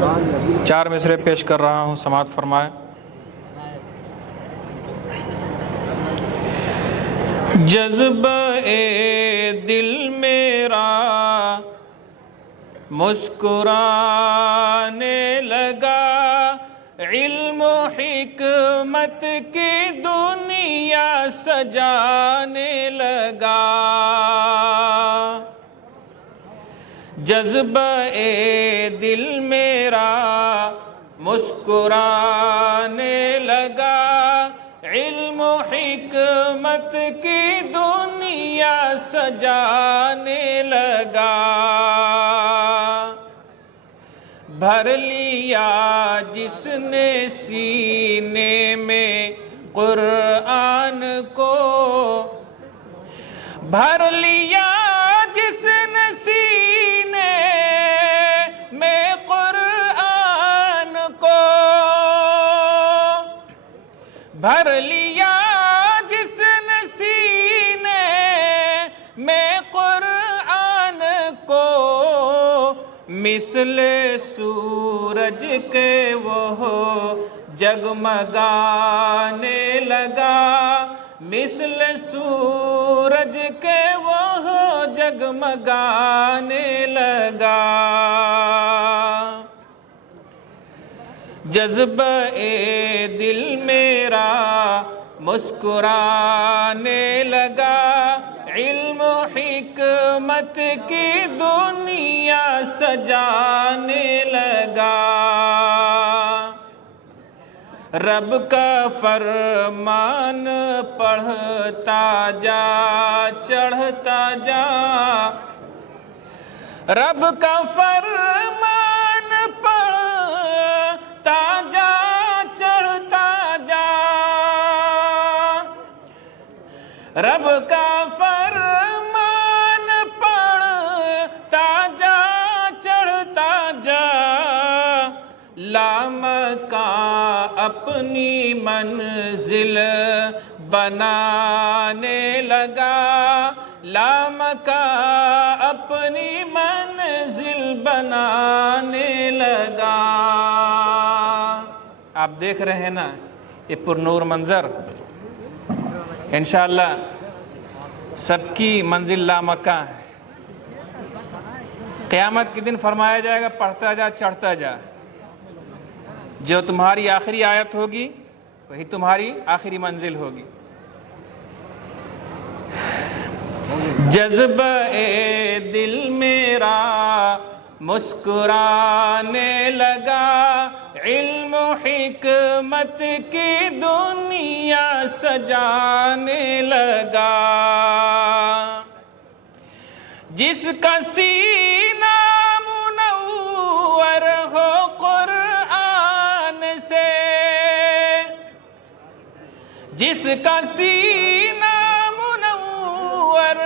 4 مصرے پیش کر رہا ہوں، سماعت فرمائیں۔ جذبہ دل میرا مسکرانے لگا، علم و حکمت کی دنیا سجانے لگا۔ جذبہ دل میرا مسکرانے لگا، علم و حکمت کی دنیا سجانے لگا۔ بھر لیا جس نے سینے میں قرآن کو، بھر لیا جس نے سینے میں قرآن کو، بھر لیا جس نے سینے میں قرآن کو، مثل سورج کے وہ جگمگانے لگا، مثل سورج کے وہ جگمگانے لگا۔ جذبہ دل میرا مسکرانے لگا، علم و حکمت کی دنیا سجانے لگا۔ رب کا فرمان پڑھتا جا، چڑھتا جا، رب کا فرمان پڑھتا جا، چڑھتا جا، رب کا فرمان پڑھتا جا، چڑھتا جا، لامکاں اپنی منزل بنانے لگا، لامکاں اپنی منزل بنانے لگا۔ آپ دیکھ رہے ہیں نا یہ پرنور منظر، انشاءاللہ سب کی منزل لامکاں ہے۔ قیامت کے دن فرمایا جائے گا پڑھتا جا، چڑھتا جا، جو تمہاری آخری آیت ہوگی وہی تمہاری آخری منزل ہوگی۔ جذبہ دل میرا مسکرانے لگا، علم و حکمت کی دنیا سجانے لگا۔ جس کا سینہ منور ہو قرآن سے، جس کا سینہ منور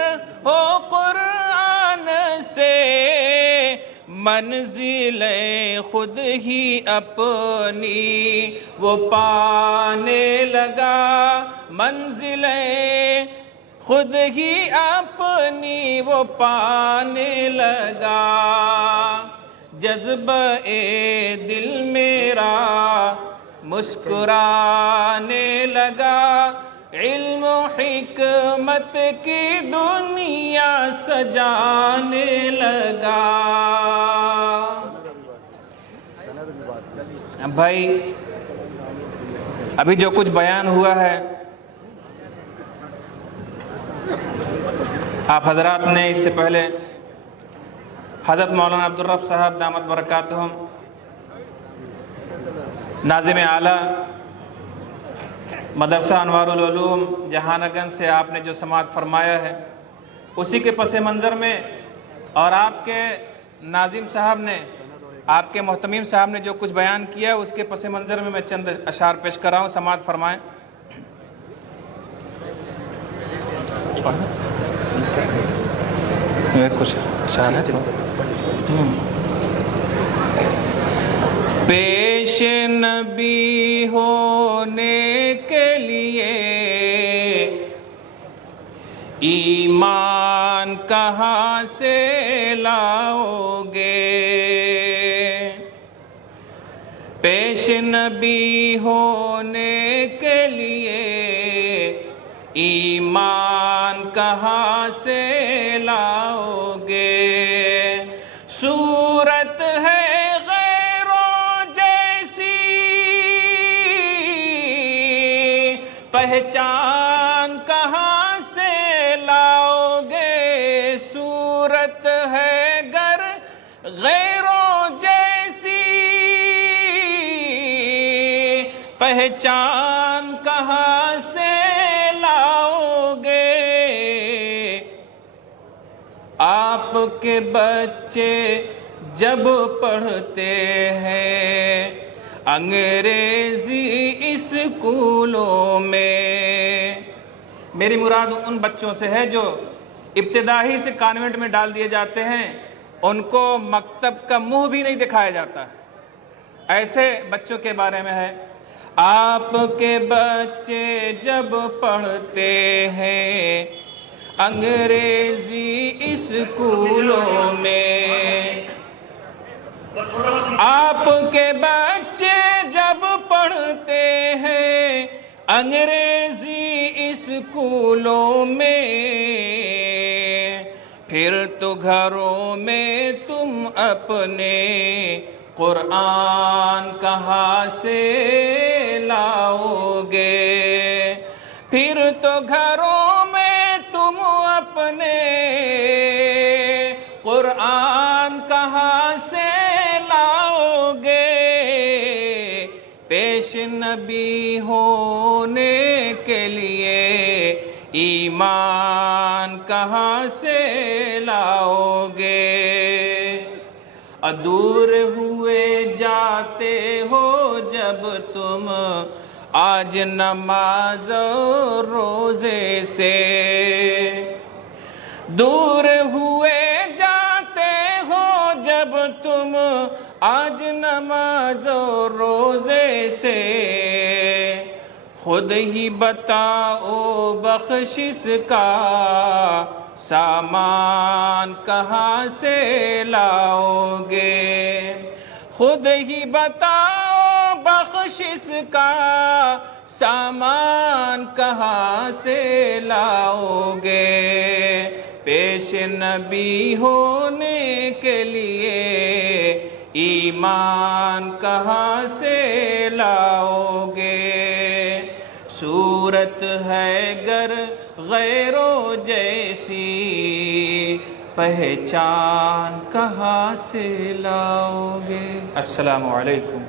ہو قرآن سے، منزل خود ہی اپنی وہ پانے لگا، منزل خود ہی اپنی وہ پانے لگا۔ جذبہ دل میرا مسکرانے لگا، علم و حکمت کی دنیا سجانے لگا۔ بھائی ابھی جو کچھ بیان ہوا ہے آپ حضرات نے، اس سے پہلے حضرت مولانا عبدالرب صاحب دامت برکاتہم ناظم اعلیٰ مدرسہ انوار العلوم جہانہ گنج سے آپ نے جو سماعت فرمایا ہے، اسی کے پس منظر میں اور آپ کے ناظم صاحب نے، آپ کے محتمیم صاحب نے جو کچھ بیان کیا اس کے پس منظر میں چند اشعار پیش کر رہا ہوں، سماعت فرمائیں۔ کچھ اشعار ہے پیش نبی ہونے کے لیے ایمان کہاں سے لاؤ گے، پیش نبی ہونے کے لیے ایمان کہاں سے لاؤ گے؟ صورت ہے غیروں جیسی، پہچان کہاں سے لاؤ گے؟ صورت ہے گر غیروں جیسی، پہچان کہاں سے لاؤ گے؟ آپ کے بچے جب پڑھتے ہیں انگریزی اسکولوں میں، میری مراد ان بچوں سے ہے جو ابتدائی سے کانوینٹ میں ڈال دیے جاتے ہیں، ان کو مکتب کا منہ بھی نہیں دکھایا جاتا، ایسے بچوں کے بارے میں ہے۔ آپ کے بچے جب پڑھتے ہیں انگریزی اسکولوں میں، آپ کے بچے جب پڑھتے ہیں انگریزی اسکولوں میں، پھر تو گھروں میں تم اپنے قرآن کہاں سے لاؤ گے؟ پھر تو گھروں میں تم اپنے قرآن کہاں سے لاؤ گے؟ پیش نبی ہونے کے لیے ایمان کہاں سے لاؤ گے؟ دور ہوئے جاتے ہو جب تم آج نماز و روزے سے، دور ہوئے جاتے ہو جب تم آج نماز و روزے سے، خود ہی بتاؤ بخشش کا سامان کہاں سے لاؤ گے؟ خود ہی بتاؤ بخشش کا سامان کہاں سے لاؤ گے؟ پیش نبی ہونے کے لیے ایمان کہاں سے لاؤ گے؟ صورت ہے گر غیروں جیسی، پہچان کہاں سے لاؤ گے؟ السلام علیکم۔